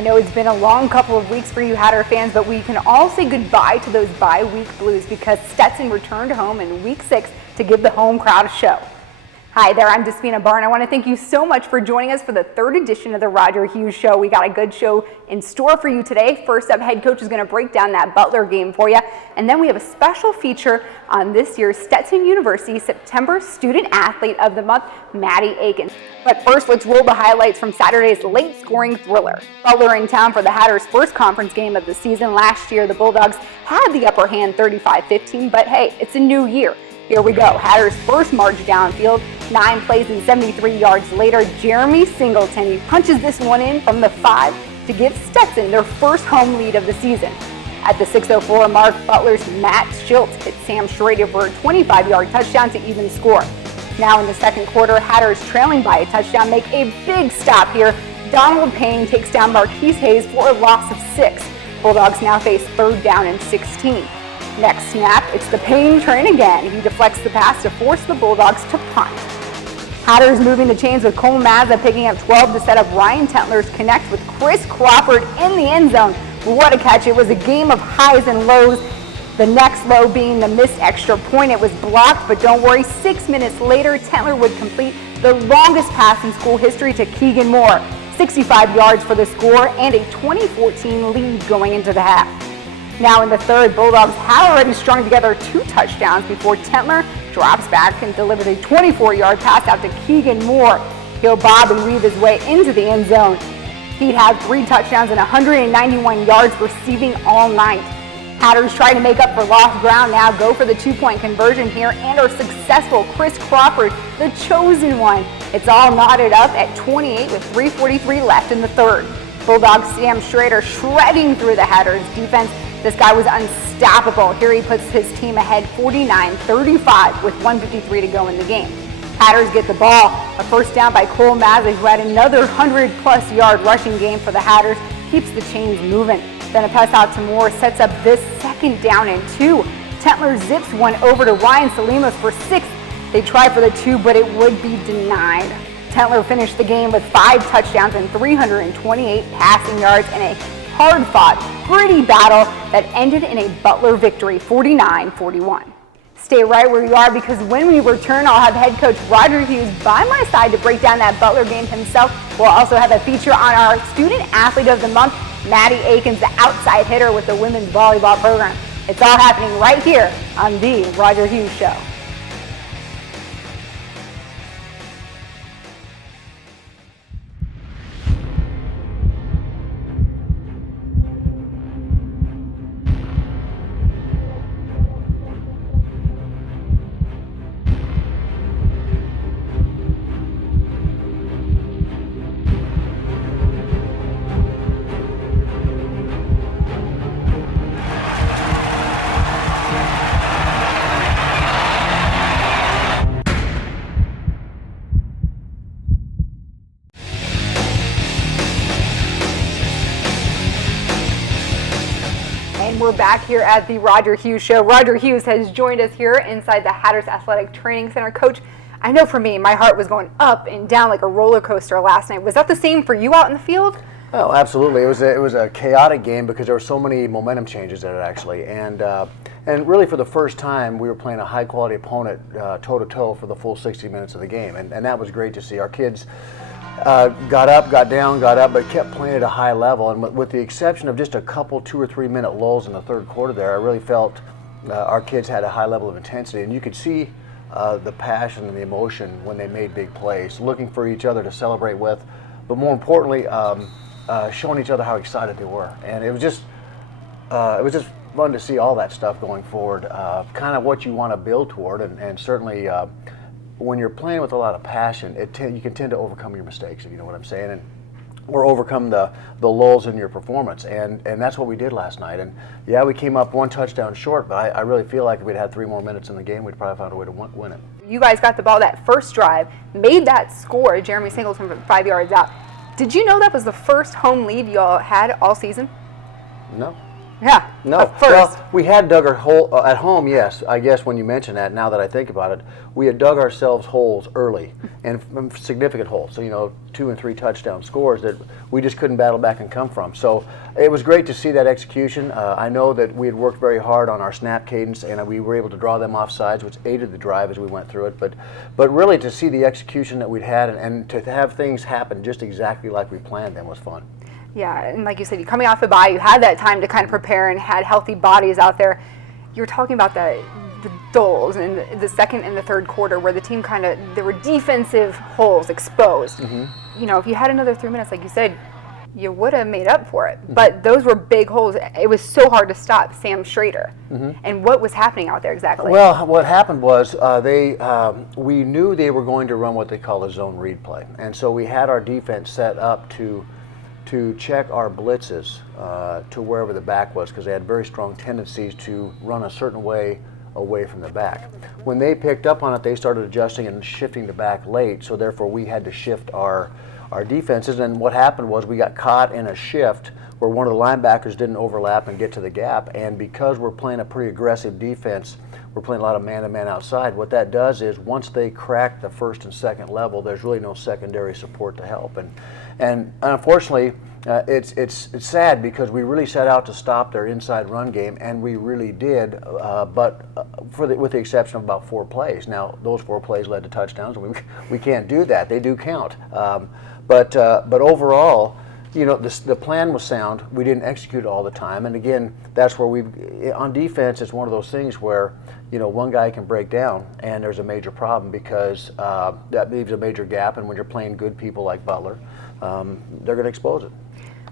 I know it's been a long couple of weeks for you Hatter fans, but we can all say goodbye to those bye-week blues because Stetson returned home in Week 6 to give the home crowd a show. Hi there, I'm Despina Barton. I want to thank you so much for joining us for the third edition of the Roger Hughes Show. We got a good show in store for you today. First up, head coach is going to break down that Butler game for you. And then we have a special feature on this year's Stetson University September Student Athlete of the Month, Maddie Akins. But first, let's roll the highlights from Saturday's late-scoring thriller. Butler in town for the Hatters' first conference game of the season. Last year, the Bulldogs had the upper hand 35-15, but hey, it's a new year. Here we go. Hatters' first march downfield, 9 plays and 73 yards later. Jeremy Singleton, he punches this one in from the 5 to give Stetson their first home lead of the season. At the 6:04 mark, Butler's Matt Schultz hit Sam Schrader for a 25-yard touchdown to even score. Now in the second quarter, Hatters trailing by a touchdown make a big stop here. Donald Payne takes down Marquise Hayes for a loss of 6. Bulldogs now face 3rd down and 16. Next snap, it's the Payne train again. He deflects the pass to force the Bulldogs to punt. Hatters moving the chains with Cole Mazza picking up 12 to set up Ryan Tentler's connect with Chris Crawford in the end zone. What a catch. It was a game of highs and lows. The next low being the missed extra point. It was blocked, but don't worry, 6 minutes later, Tentler would complete the longest pass in school history to Keegan Moore. 65 yards for the score and a 20-14 lead going into the half. Now in the third, Bulldogs had already strung together 2 touchdowns before Tentler drops back and delivers a 24-yard pass out to Keegan Moore. He'll bob and weave his way into the end zone. He'd have 3 touchdowns and 191 yards receiving all night. Hatters try to make up for lost ground now, go for the 2-point conversion here and are successful. Chris Crawford, the chosen one. It's all knotted up at 28 with 3:43 left in the third. Bulldog Sam Schrader shredding through the Hatters defense. This guy was unstoppable. Here he puts his team ahead 49-35 with 1:53 to go in the game. Hatters get the ball. A first down by Cole Mazza, who had another 100-plus yard rushing game for the Hatters, keeps the chains moving. Then a pass out to Moore sets up this 2nd down and 2. Tentler zips one over to Ryan Salimas for 6. They try for the 2, but it would be denied. Tentler finished the game with 5 touchdowns and 328 passing yards in a hard-fought, gritty battle that ended in a Butler victory, 49-41. Stay right where you are because when we return, I'll have head coach Roger Hughes by my side to break down that Butler game himself. We'll also have a feature on our Student Athlete of the Month, Maddie Akins, the outside hitter with the women's volleyball program. It's all happening right here on the Roger Hughes Show. We're back here at the Roger Hughes Show. Roger Hughes has joined us here inside the Hatters Athletic Training Center. Coach, I know for me, my heart was going up and down like a roller coaster last night. Was that the same for you out in the field? Oh, absolutely. It was a chaotic game because there were so many momentum changes in it actually, and really for the first time we were playing a high quality opponent toe to toe for the full 60 minutes of the game, and that was great to see. Our kids got up, got down, got up, but kept playing at a high level. And with the exception of just a couple 2 or 3 minute lulls in the third quarter there, I really felt our kids had a high level of intensity. And you could see the passion and the emotion when they made big plays, looking for each other to celebrate with, but more importantly, showing each other how excited they were. And it was just fun to see all that stuff going forward, kind of what you want to build toward, and certainly when you're playing with a lot of passion, you can tend to overcome your mistakes, if you know what I'm saying, or overcome the lulls in your performance, and that's what we did last night. And yeah, we came up 1 touchdown short, but I really feel like if we'd had 3 more minutes in the game, we'd probably found a way to win it. You guys got the ball that first drive, made that score, Jeremy Singleton from 5 yards out. Did you know that was the first home lead y'all had all season? No. Yeah. No. At first. Well, we had dug our hole at home. Yes, I guess when you mention that, now that I think about it, we had dug ourselves holes early and significant holes. So 2 and 3 touchdown scores that we just couldn't battle back and come from. So it was great to see that execution. I know that we had worked very hard on our snap cadence, and we were able to draw them off sides, which aided the drive as we went through it. But really to see the execution that we'd had and to have things happen just exactly like we planned them was fun. Yeah, and like you said, you're coming off a bye, you had that time to kind of prepare and had healthy bodies out there. You were talking about the dulls in the second and the third quarter where the team there were defensive holes exposed. Mm-hmm. If you had another 3 minutes, like you said, you would have made up for it. Mm-hmm. But those were big holes. It was so hard to stop Sam Schrader. Mm-hmm. And what was happening out there exactly? Well, what happened was we knew they were going to run what they call a zone read play. And so we had our defense set up to check our blitzes to wherever the back was, because they had very strong tendencies to run a certain way away from the back. When they picked up on it, they started adjusting and shifting the back late, so therefore we had to shift our defenses. And what happened was we got caught in a shift where one of the linebackers didn't overlap and get to the gap, and because we're playing a pretty aggressive defense, we're playing a lot of man-to-man outside. What that does is once they crack the first and second level, there's really no secondary support to help. And unfortunately, it's sad because we really set out to stop their inside run game, and we really did, but with the exception of about 4 plays. Now, those 4 plays led to touchdowns, and we can't do that. They do count. But overall, the plan was sound. We didn't execute all the time, and again, that's where on defense, it's one of those things where one guy can break down, and there's a major problem because that leaves a major gap. And when you're playing good people like Butler, they're going to expose it.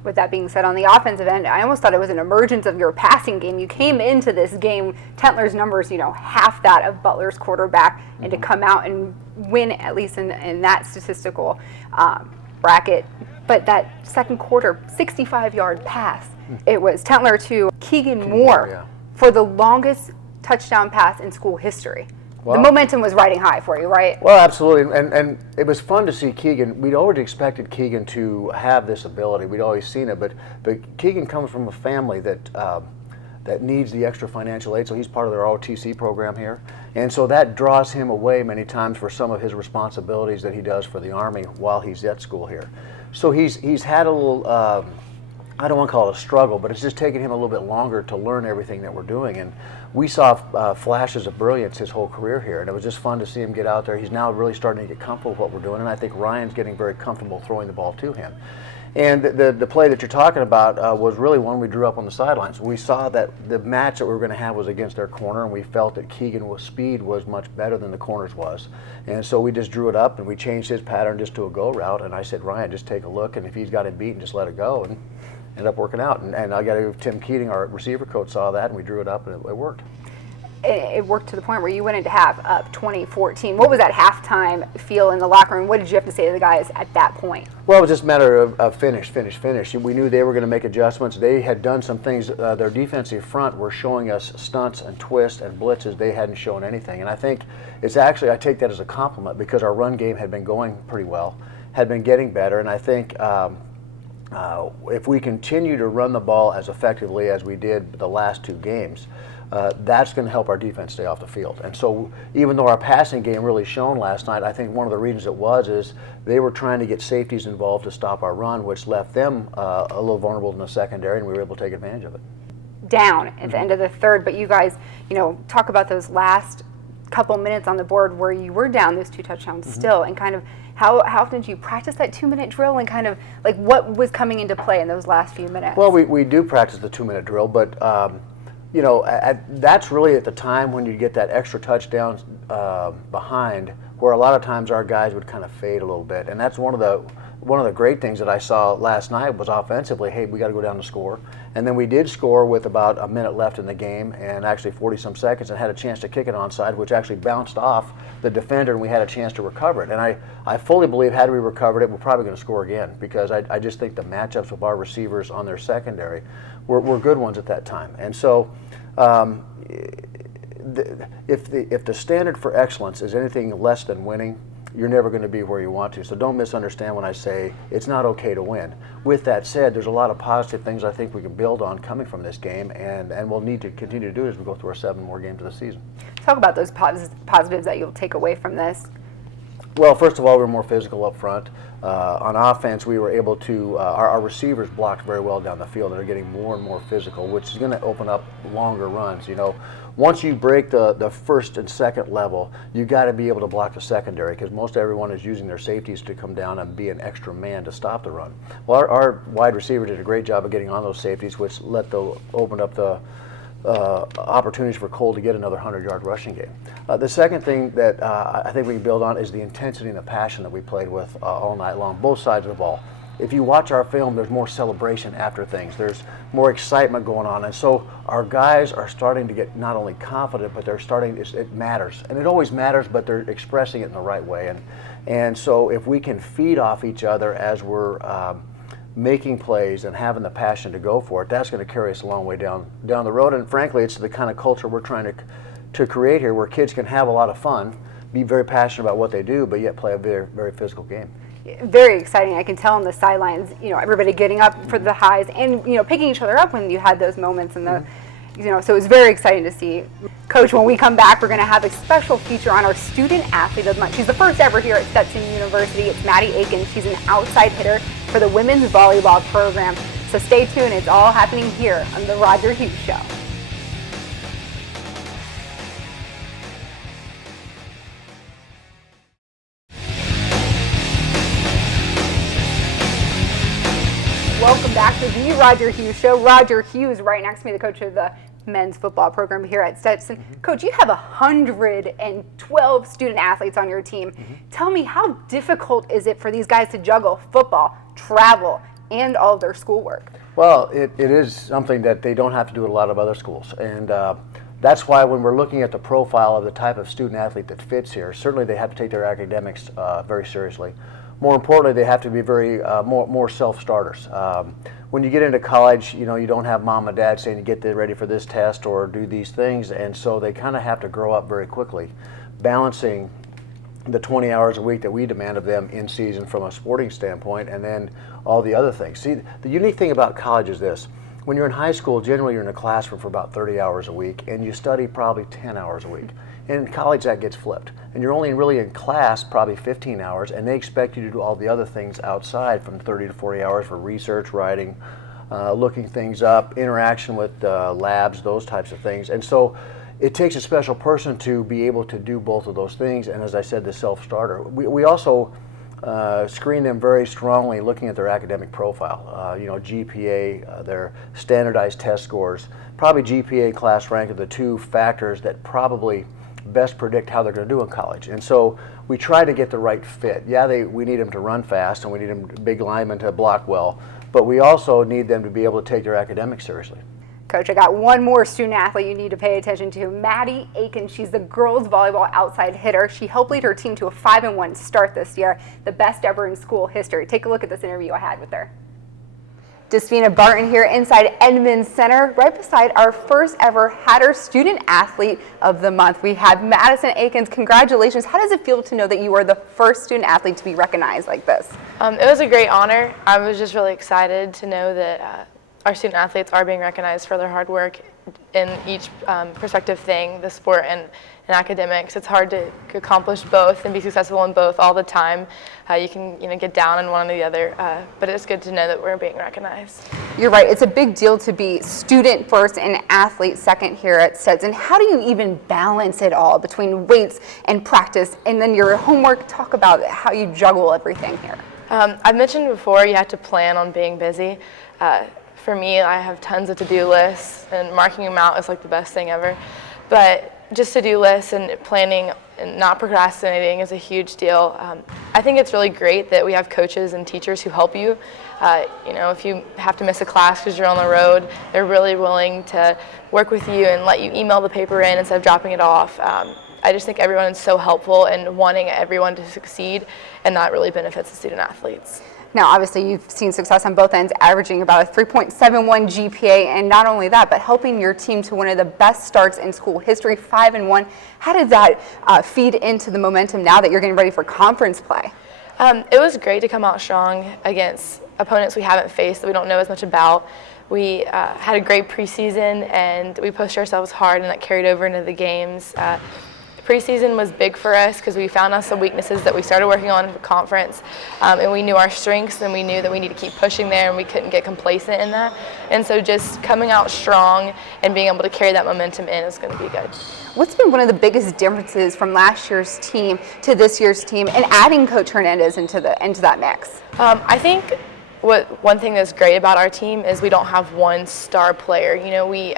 With that being said, on the offensive end, I almost thought it was an emergence of your passing game. You came into this game, Tentler's numbers, half that of Butler's quarterback, and to come out and win, at least in that statistical bracket. But that second quarter, 65-yard pass, it was Tentler to Keegan Moore for the longest touchdown pass in school history. Wow. The momentum was riding high for you, right? Well, absolutely, and it was fun to see Keegan. We'd already expected Keegan to have this ability. We'd always seen it, but Keegan comes from a family that needs the extra financial aid, so he's part of their OTC program here. And so that draws him away many times for some of his responsibilities that he does for the Army while he's at school here. So he's had a little, I don't want to call it a struggle, but it's just taken him a little bit longer to learn everything that we're doing. And we saw flashes of brilliance his whole career here, and it was just fun to see him get out there. He's now really starting to get comfortable with what we're doing, and I think Ryan's getting very comfortable throwing the ball to him. And the play that you're talking about was really one we drew up on the sidelines. We saw that the match that we were going to have was against their corner, and we felt that Keegan's speed was much better than the corner's was. And so we just drew it up, and we changed his pattern just to a go route. And I said, Ryan, just take a look, and if he's got him beaten, just let it go. And ended up working out. And I got to give Tim Keating, our receiver coach, saw that, and we drew it up, and it worked. It worked to the point where you went into half up 2014. What was that halftime feel in the locker room? What did you have to say to the guys at that point? Well, it was just a matter of finish. We knew they were going to make adjustments. They had done some things. Their defensive front were showing us stunts and twists and blitzes. They hadn't shown anything. And I think it's actually, I take that as a compliment because our run game had been going pretty well, had been getting better. And I think if we continue to run the ball as effectively as we did the last 2 games, that's going to help our defense stay off the field. And so even though our passing game really shone last night, I think one of the reasons it was is they were trying to get safeties involved to stop our run, which left them a little vulnerable in the secondary, and we were able to take advantage of it. Down at the end of the third, but you guys, talk about those last couple minutes on the board where you were down those 2 touchdowns still, and kind of how often did you practice that 2-minute drill, and kind of like what was coming into play in those last few minutes? Well, we do practice the 2-minute drill, but that's really at the time when you get that extra touchdown behind, where a lot of times our guys would kind of fade a little bit, and that's one of the great things that I saw last night was offensively, hey, we got to go down to score. And then we did score with about a minute left in the game and actually 40-some seconds, and had a chance to kick it onside, which actually bounced off the defender, and we had a chance to recover it. And I fully believe had we recovered it, we're probably going to score again, because I just think the matchups of our receivers on their secondary were good ones at that time. And so if the standard for excellence is anything less than winning, you're never going to be where you want to. So don't misunderstand when I say it's not okay to win. With that said, there's a lot of positive things I think we can build on coming from this game, and we'll need to continue to do it as we go through our 7 more games of the season. Talk about those positives that you'll take away from this. Well, first of all, we were more physical up front. On offense, we were able to, our receivers blocked very well down the field. They're getting more and more physical, which is going to open up longer runs. You know, once you break the first and second level, you got to be able to block the secondary, because most everyone is using their safeties to come down and be an extra man to stop the run. Well, our wide receiver did a great job of getting on those safeties, which opened up the opportunities for Cole to get another 100-yard rushing game. The second thing that I think we can build on is the intensity and the passion that we played with all night long, both sides of the ball. If you watch our film, there's more celebration after things. There's more excitement going on. And so our guys are starting to get not only confident, but they're starting, it matters. And it always matters, but they're expressing it in the right way. And so if we can feed off each other as we're making plays and having the passion to go for it, that's going to carry us a long way down the road. And frankly, it's the kind of culture we're trying to create here, where kids can have a lot of fun, be very passionate about what they do, but yet play a very, very physical game. Very exciting. I can tell on the sidelines, you know, everybody getting up for the highs and, you know, picking each other up when you had those moments and the, you know, so it was very exciting to see. Coach, when we come back, we're going to have a special feature on our student athlete of the month. She's the first ever here at Stetson University. It's Maddie Aikens. She's an outside hitter for the women's volleyball program. So stay tuned. It's all happening here on the Roger Hughes Show. Welcome back to the Roger Hughes Show. Roger Hughes right next to me, the coach of the men's football program here at Stetson. Coach, you have 112 student athletes on your team. Tell me, how difficult is it for these guys to juggle football, travel, and all of their schoolwork? Well, it is something that they don't have to do at a lot of other schools. And that's why when we're looking at the profile of the type of student athlete that fits here, certainly they have to take their academics very seriously. More importantly, they have to be very more self-starters. When you get into college, you know, you don't have mom and dad saying, get ready for this test or do these things, and so they kind of have to grow up very quickly, balancing the 20 hours a week that we demand of them in season from a sporting standpoint, and then all the other things. See, the unique thing about college is this. When you're in high school, generally you're in a classroom for about 30 hours a week, and you study probably 10 hours a week. In college, that gets flipped. And you're only really in class probably 15 hours, and they expect you to do all the other things outside from 30 to 40 hours for research, writing, looking things up, interaction with labs, those types of things. And so it takes a special person to be able to do both of those things, and as I said, the self-starter. We also screen them very strongly looking at their academic profile. You know, GPA, their standardized test scores. Probably GPA and class rank are the two factors that probably best predict how they're going to do in college. And so we try to get the right fit. Yeah, we need them to run fast, and we need them, big linemen, to block well, but we also need them to be able to take their academics seriously. Coach, I got one more student athlete you need to pay attention to, Maddie Aikens. She's the girls volleyball outside hitter. She helped lead her team to a 5-1 start this year, the best ever in school history. Take a look at this interview I had with her. Despina Barton here inside Edmonds Center, right beside our first ever Hatter Student Athlete of the Month. We have Madison Aikens. Congratulations. How does it feel to know that you are the first student athlete to be recognized like this? It was a great honor. I was just really excited to know that our student athletes are being recognized for their hard work in each prospective thing, the sport and academics. It's hard to accomplish both and be successful in both all the time. You can get down in one or the other, but it's good to know that we're being recognized. You're right. It's a big deal to be student first and athlete second here at Stetson. How do you even balance it all between weights and practice and then your homework? Talk about how you juggle everything here. I've mentioned before you have to plan on being busy. For me, I have tons of to-do lists, and marking them out is like the best thing ever. But just to-do lists and planning and not procrastinating is a huge deal. I think it's really great that we have coaches and teachers who help you. If you have to miss a class because you're on the road, they're really willing to work with you and let you email the paper in instead of dropping it off. I just think everyone is so helpful and wanting everyone to succeed, and that really benefits the student athletes. Now, obviously, you've seen success on both ends, averaging about a 3.71 GPA, and not only that, but helping your team to one of the best starts in school history, 5-1. How did that feed into the momentum now that you're getting ready for conference play? It was great to come out strong against opponents we haven't faced that we don't know as much about. We had a great preseason, and we pushed ourselves hard, and that carried over into the games. Preseason was big for us because we found out some weaknesses that we started working on for conference, and we knew our strengths, and we knew that we need to keep pushing there, and we couldn't get complacent in that. And so just coming out strong and being able to carry that momentum in is going to be good. What's been one of the biggest differences from last year's team to this year's team, and adding Coach Hernandez into that mix? I think one thing that's great about our team is we don't have one star player. You know, we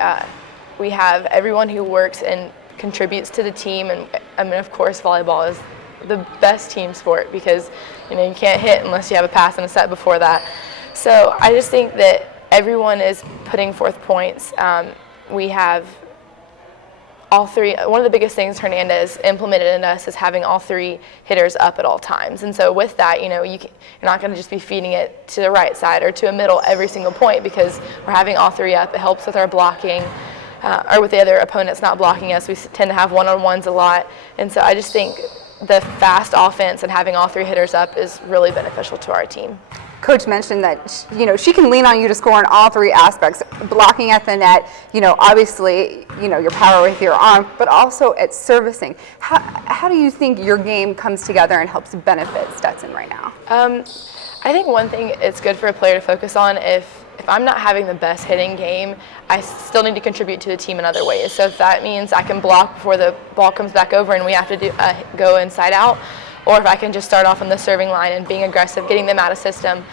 have everyone who works and contributes to the team, and I mean, of course, volleyball is the best team sport because you can't hit unless you have a pass and a set before that. So I just think that everyone is putting forth points. We have all three. One of the biggest things Hernandez implemented in us is having all three hitters up at all times. And so with that, you're not going to just be feeding it to the right side or to a middle every single point because we're having all three up. It helps with our blocking. Or with the other opponents not blocking us, we tend to have one-on-ones a lot. And so I just think the fast offense and having all three hitters up is really beneficial to our team. Coach mentioned that she can lean on you to score in all three aspects: blocking at the net, obviously your power with your arm, but also at servicing. How do you think your game comes together and helps benefit Stetson right now? I think one thing it's good for a player to focus on, if I'm not having the best hitting game, I still need to contribute to the team in other ways. So if that means I can block before the ball comes back over and we have to go inside out, or if I can just start off on the serving line and being aggressive, getting them out of system,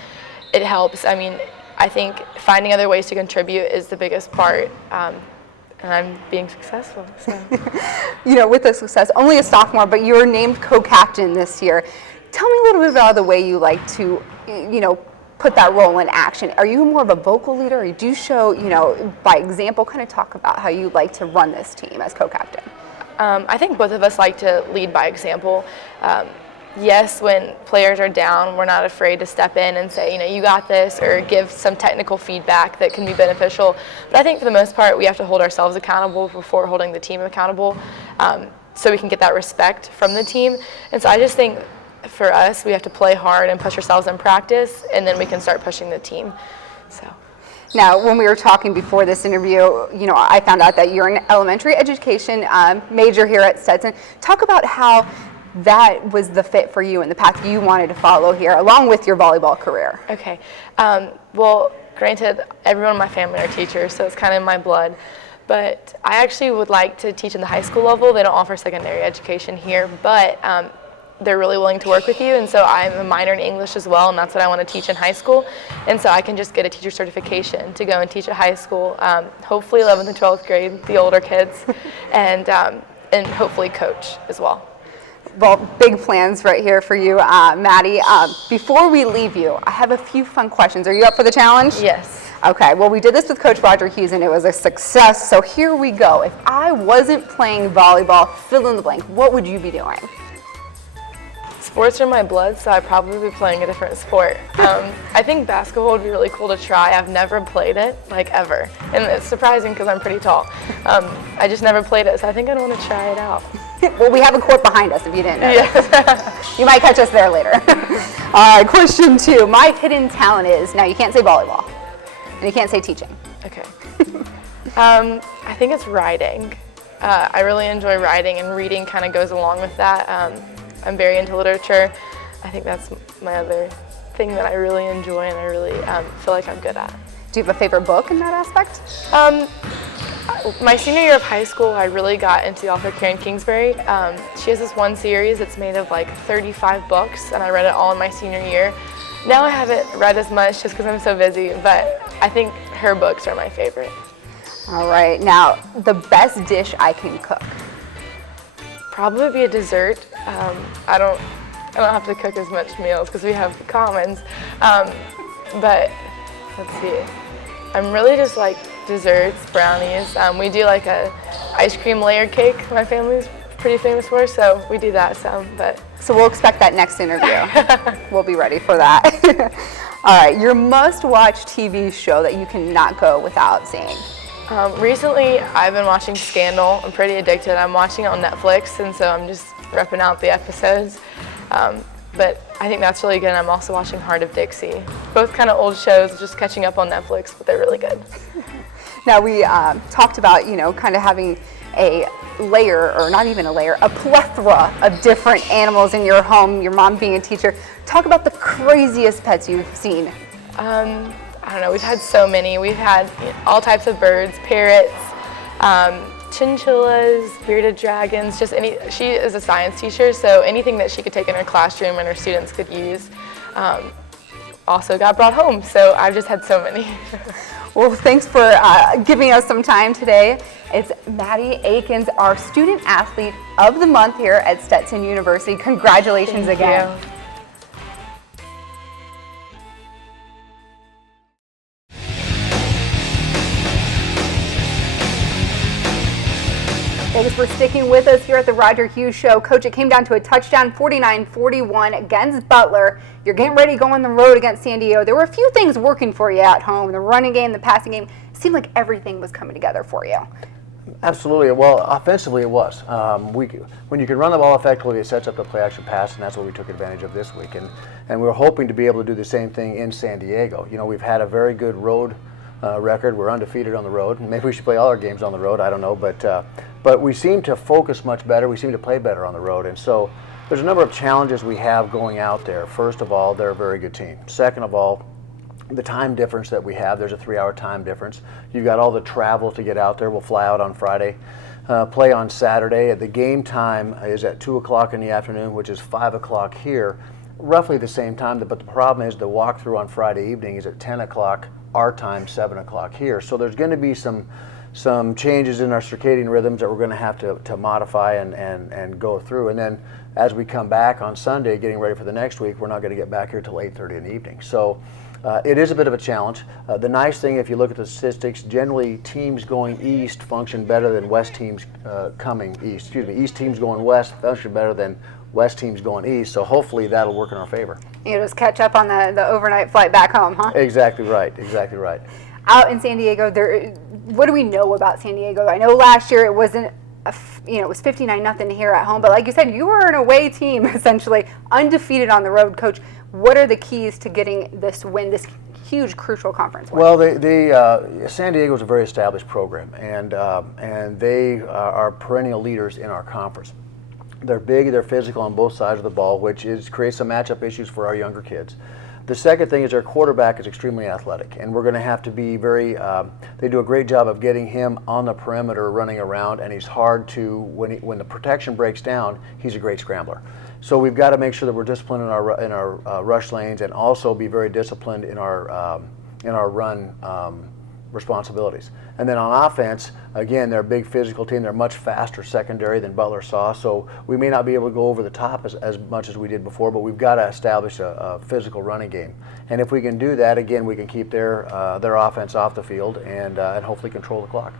it helps. I mean, I think finding other ways to contribute is the biggest part, and I'm being successful. So. With the success, only a sophomore, but you were named co-captain this year. Tell me a little bit about the way you like to, put that role in action. Are you more of a vocal leader, or do you show, by example? Kind of talk about how you like to run this team as co-captain. I think both of us like to lead by example. Yes, when players are down, we're not afraid to step in and say, you got this, or give some technical feedback that can be beneficial. But I think for the most part, we have to hold ourselves accountable before holding the team accountable, so we can get that respect from the team. And so I just think for us, we have to play hard and push ourselves in practice, and then we can start pushing the team. So. Now, when we were talking before this interview, I found out that you're an elementary education major here at Stetson. Talk about how that was the fit for you and the path you wanted to follow here, along with your volleyball career. Okay. Well, granted, everyone in my family are teachers, so it's kind of in my blood. But I actually would like to teach in the high school level. They don't offer secondary education here, but they're really willing to work with you, and so I'm a minor in English as well, and that's what I want to teach in high school. And so I can just get a teacher certification to go and teach at high school, hopefully 11th and 12th grade, the older kids, and hopefully coach as well. Well, big plans right here for you, Maddie. Before we leave you, I have a few fun questions. Are you up for the challenge? Yes. Okay, well, we did this with Coach Roger Hughes, and it was a success, so here we go. If I wasn't playing volleyball, fill in the blank, what would you be doing? Sports are my blood, so I'd probably be playing a different sport. I think basketball would be really cool to try. I've never played it, ever. And it's surprising because I'm pretty tall. I just never played it, so I think I'd want to try it out. Well, we have a court behind us if you didn't know. Yes. You might catch us there later. All right, question 2. My hidden talent is, now you can't say volleyball, and you can't say teaching. Okay. I think it's writing. I really enjoy writing, and reading kind of goes along with that. I'm very into literature. I think that's my other thing that I really enjoy and I really feel like I'm good at. Do you have a favorite book in that aspect? My senior year of high school, I really got into the author Karen Kingsbury. She has this one series that's made of 35 books, and I read it all in my senior year. Now I haven't read as much just because I'm so busy, but I think her books are my favorite. All right, now the best dish I can cook. Probably be a dessert. I don't have to cook as much meals because we have commons. But let's see. I'm really just desserts, brownies. We do a ice cream layered cake. My family's pretty famous for, so we do that some. But So we'll expect that next interview. We'll be ready for that. All right, your must-watch TV show that you cannot go without seeing. Recently, I've been watching Scandal. I'm pretty addicted. I'm watching it on Netflix, and so I'm just repping out the episodes. But I think that's really good. I'm also watching Heart of Dixie. Both kind of old shows, just catching up on Netflix, but they're really good. Now we talked about, kind of having a layer, or not even a layer, a plethora of different animals in your home, your mom being a teacher. Talk about the craziest pets you've seen. I don't know, we've had so many. We've had all types of birds, parrots, chinchillas, bearded dragons, she is a science teacher, so anything that she could take in her classroom and her students could use also got brought home, so I've just had so many. Well, thanks for giving us some time today. It's Maddie Akins, our Student Athlete of the Month here at Stetson University. Congratulations again. Thank you. Thanks for sticking with us here at the Roger Hughes Show. Coach, it came down to a touchdown, 49-41 against Butler. You're getting ready to go on the road against San Diego. There were a few things working for you at home. The running game, the passing game. It seemed like everything was coming together for you. Absolutely. Well, offensively it was. When you can run the ball effectively, it sets up the play-action pass, and that's what we took advantage of this week. And we're hoping to be able to do the same thing in San Diego. We've had a very good road record. We're undefeated on the road. Maybe we should play all our games on the road. I don't know, but we seem to focus much better. We seem to play better on the road, and so there's a number of challenges we have going out there. First of all, they're a very good team. Second of all, the time difference that we have, there's a 3-hour time difference. You've got all the travel to get out there. We'll fly out on Friday, play on Saturday. The game time is at 2 o'clock in the afternoon, which is 5 o'clock here, roughly the same time, but the problem is the walkthrough on Friday evening is at 10 o'clock our time, 7 o'clock here. So there's going to be some changes in our circadian rhythms that we're going to have to modify and go through. And then as we come back on Sunday, getting ready for the next week, we're not going to get back here till 8:30 in the evening. So it is a bit of a challenge. The nice thing, if you look at the statistics, generally teams going east function better than west teams coming east. Excuse me, east teams going west function better than west team's going east, so hopefully that'll work in our favor. Just catch up on the overnight flight back home, huh? Exactly right, exactly right. Out in San Diego, what do we know about San Diego? I know last year it wasn't, it was 59-0 here at home, but like you said, you were an away team essentially, undefeated on the road. Coach, what are the keys to getting this win, this huge, crucial conference win? Well, San Diego is a very established program, and they are perennial leaders in our conference. They're big, they're physical on both sides of the ball, which creates some matchup issues for our younger kids. The second thing is our quarterback is extremely athletic, and we're going to have to be they do a great job of getting him on the perimeter running around, and he's hard to, when the protection breaks down, he's a great scrambler. So we've got to make sure that we're disciplined in our rush lanes, and also be very disciplined in our run responsibilities. And then on offense, again, they're a big physical team. They're much faster secondary than Butler saw, so we may not be able to go over the top as much as we did before, but we've got to establish a physical running game. And if we can do that, again, we can keep their offense off the field and hopefully control the clock.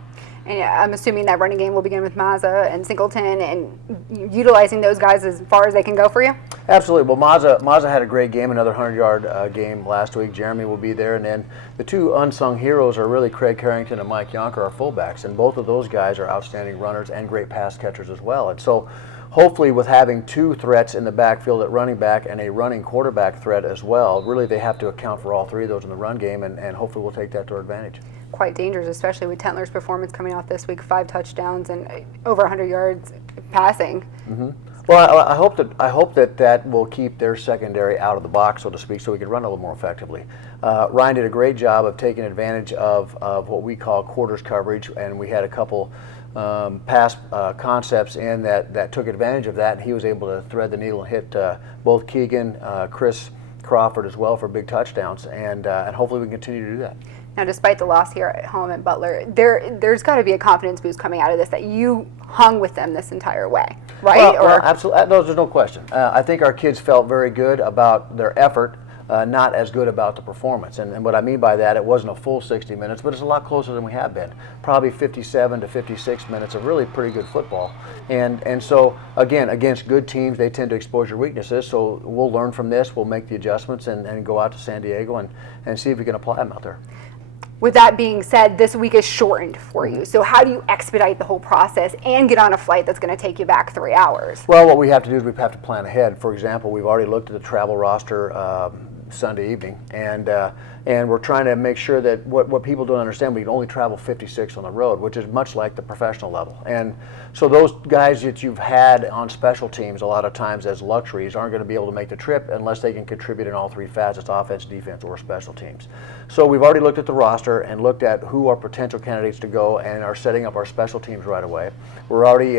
And I'm assuming that running game will begin with Mazza and Singleton and utilizing those guys as far as they can go for you? Absolutely. Well, Mazza had a great game, another 100-yard game last week. Jeremy will be there. And then the two unsung heroes are really Craig Carrington and Mike Yonker, our fullbacks. And both of those guys are outstanding runners and great pass catchers as well. And so hopefully with having two threats in the backfield at running back and a running quarterback threat as well, really they have to account for all three of those in the run game, and hopefully we'll take that to our advantage. Quite dangerous, especially with Tentler's performance coming off this week, 5 touchdowns and over 100 yards passing. Mm-hmm. Well, I hope that will keep their secondary out of the box, so to speak, so we can run a little more effectively. Ryan did a great job of taking advantage of what we call quarters coverage, and we had a couple pass concepts in that took advantage of that, and he was able to thread the needle and hit both Keegan, Chris Crawford as well for big touchdowns, and hopefully we can continue to do that. Now, despite the loss here at home at Butler, there's got to be a confidence boost coming out of this that you hung with them this entire way, right? Well, absolutely. No, there's no question. I think our kids felt very good about their effort, not as good about the performance. And what I mean by that, it wasn't a full 60 minutes, but it's a lot closer than we have been. Probably 57 to 56 minutes of really pretty good football. And so, again, against good teams, they tend to expose your weaknesses. So we'll learn from this, we'll make the adjustments, and go out to San Diego and see if we can apply them out there. With that being said, this week is shortened for you. So how do you expedite the whole process and get on a flight that's going to take you back 3 hours? Well, what we have to do is we have to plan ahead. For example, we've already looked at the travel roster Sunday evening, and we're trying to make sure that what people don't understand, we can only travel 56 on the road, which is much like the professional level. And so those guys that you've had on special teams a lot of times as luxuries aren't going to be able to make the trip unless they can contribute in all three facets: offense, defense, or special teams. So we've already looked at the roster and looked at who are potential candidates to go, and are setting up our special teams right away. We're already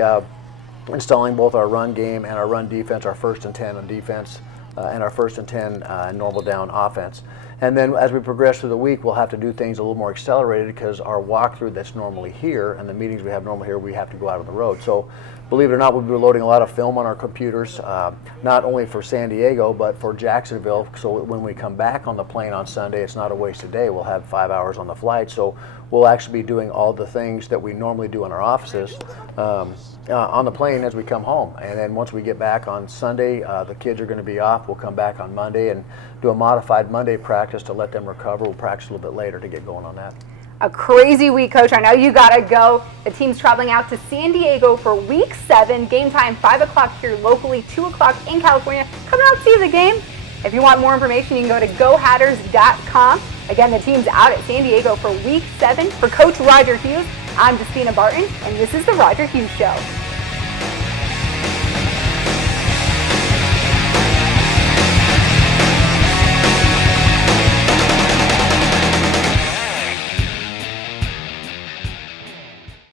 installing both our run game and our run defense, our 1st and 10 on defense, and our 1st and 10 normal down offense. And then as we progress through the week, we'll have to do things a little more accelerated, because our walkthrough that's normally here and the meetings we have normally here, we have to go out on the road. So believe it or not, we'll be loading a lot of film on our computers, not only for San Diego, but for Jacksonville. So when we come back on the plane on Sunday, it's not a wasted day. We'll have 5 hours on the flight. So we'll actually be doing all the things that we normally do in our offices on the plane as we come home. And then once we get back on Sunday, the kids are going to be off. We'll come back on Monday and do a modified Monday practice to let them recover. We'll practice a little bit later to get going on that. A crazy week, Coach. I know you got to go. The team's traveling out to San Diego for Week 7. Game time, 5 o'clock here locally, 2 o'clock in California. Come out and see the game. If you want more information, you can go to gohatters.com. Again, the team's out at San Diego for Week 7. For Coach Roger Hughes, I'm Despina Barton, and this is The Roger Hughes Show.